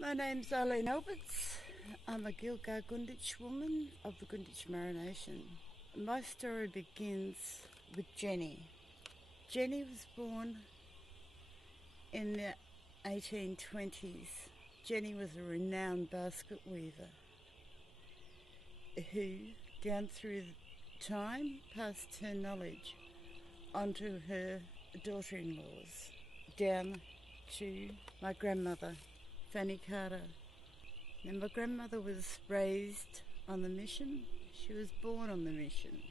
My name's Ileene Alberts. I'm a Gilgar Gunditj woman of the Gunditjmara Nation. My story begins with Jenny. Jenny was born in the 1820s. Jenny was a renowned basket weaver who, down through time, passed her knowledge onto her daughter-in-laws, down to my grandmother, Fanny Carter. Now, my grandmother was raised on the mission. She was born on the mission.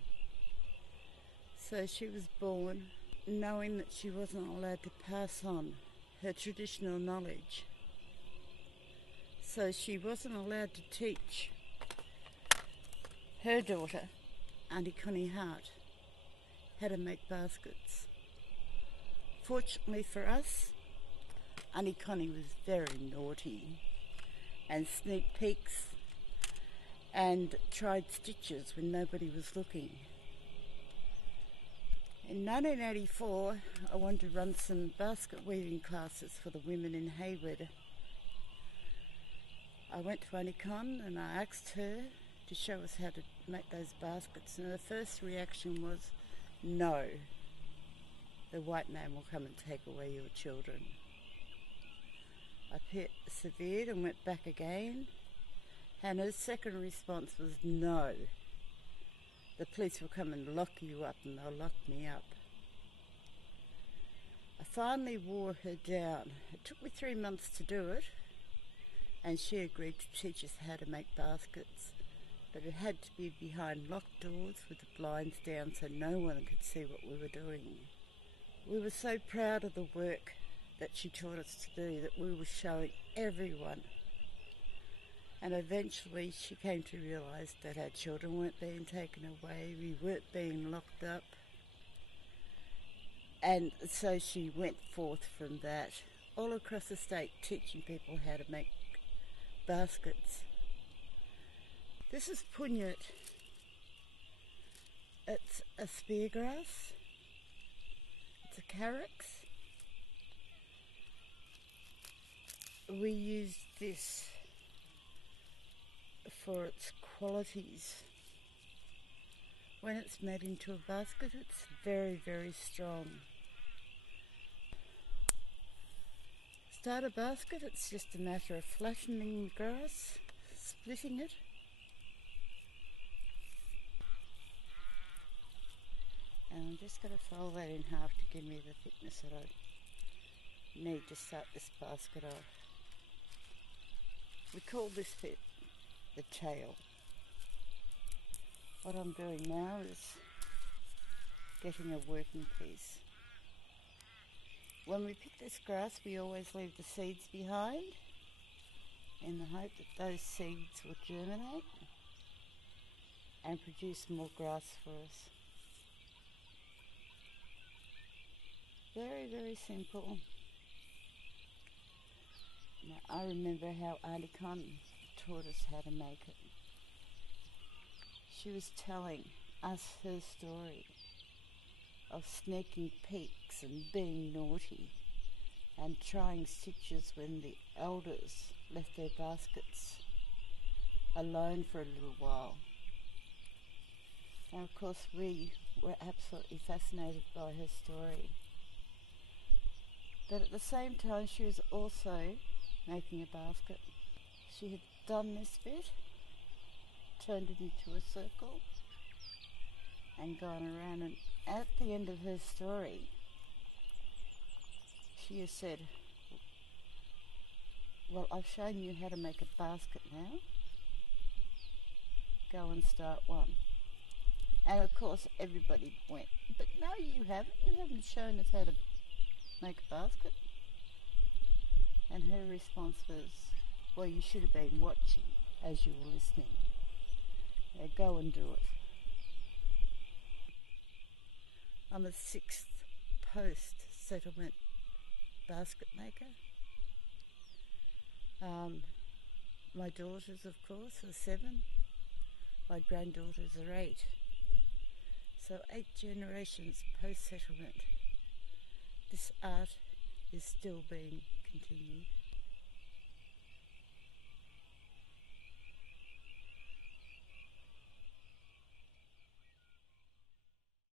So she was born knowing that she wasn't allowed to pass on her traditional knowledge. So she wasn't allowed to teach her daughter, Aunty Connie Hart, how to make baskets. Fortunately for us, Aunty Connie was very naughty and sneaked peeks and tried stitches when nobody was looking. In 1984, I wanted to run some basket weaving classes for the women in Hayward. I went to Aunty Con and I asked her to show us how to make those baskets, and the first reaction was, no, the white man will come and take away your children. I persevered and went back again, and her second response was, no, the police will come and lock you up, and they'll lock me up. I finally wore her down. It took me 3 months to do it, and she agreed to teach us how to make baskets, but it had to be behind locked doors with the blinds down so no one could see what we were doing. We were so proud of the work that she taught us to do that we were showing everyone. And eventually she came to realise that our children weren't being taken away, we weren't being locked up. And so she went forth from that, all across the state, teaching people how to make baskets. This is punyet. It's a speargrass. It's a carex. We use this for its qualities. When it's made into a basket, it's very, very strong. Start a basket, it's just a matter of flattening the grass, splitting it, and I'm just going to fold that in half to give me the thickness that I need to start this basket off. We call this bit the tail. What I'm doing now is getting a working piece. When we pick this grass, we always leave the seeds behind in the hope that those seeds will germinate and produce more grass for us. Very, very simple. Now, I remember how Aunty Con taught us how to make it. She was telling us her story of sneaking peeks and being naughty and trying stitches when the elders left their baskets alone for a little while. And of course we were absolutely fascinated by her story. But at the same time she was also making a basket. She had done this bit, turned it into a circle and gone around, and at the end of her story she has said, well, I've shown you how to make a basket now, go and start one. And of course everybody went, but no, you haven't shown us how to make a basket. And her response was, well, you should have been watching as you were listening. Now go and do it. I'm a 6th post-settlement basket maker. My daughters, of course, are 7. My granddaughters are 8. So 8 generations post-settlement. This art is still being continued.